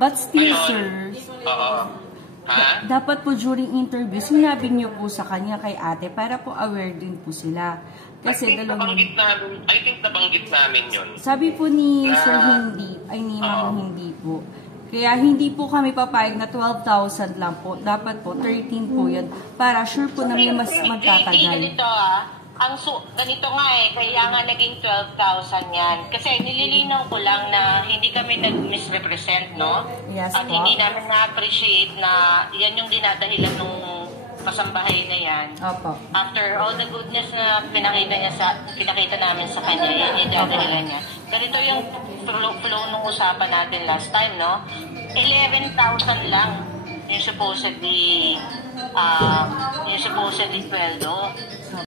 But still, Ngayon, sir, oo. Ha? dapat po during interview, sinabi niyo po sa kanya kay ate para po aware din po sila. Kasi I think nabanggit namin yun. sabi po ni Sir hindi, ay ni Ma'am hindi po. Kaya hindi po kami papayag na 12,000 lang po. Dapat po 13 po yan. Para sure po na may mas magtatagal. Ganito ganito nga kaya nga naging 12,000 yan. Kasi nililinaw ko lang na hindi kami nag-misrepresent, no? Yes, at po. hindi namin na-appreciate na yan yung dinadahilan nung kasambahay na yan. Opo. After all the goodness na pinakita namin sa kanya, yan yung dinadahilan niya. Ganito yung flow nung usapan natin last time, no? 11,000 lang yung supposedly sweldo.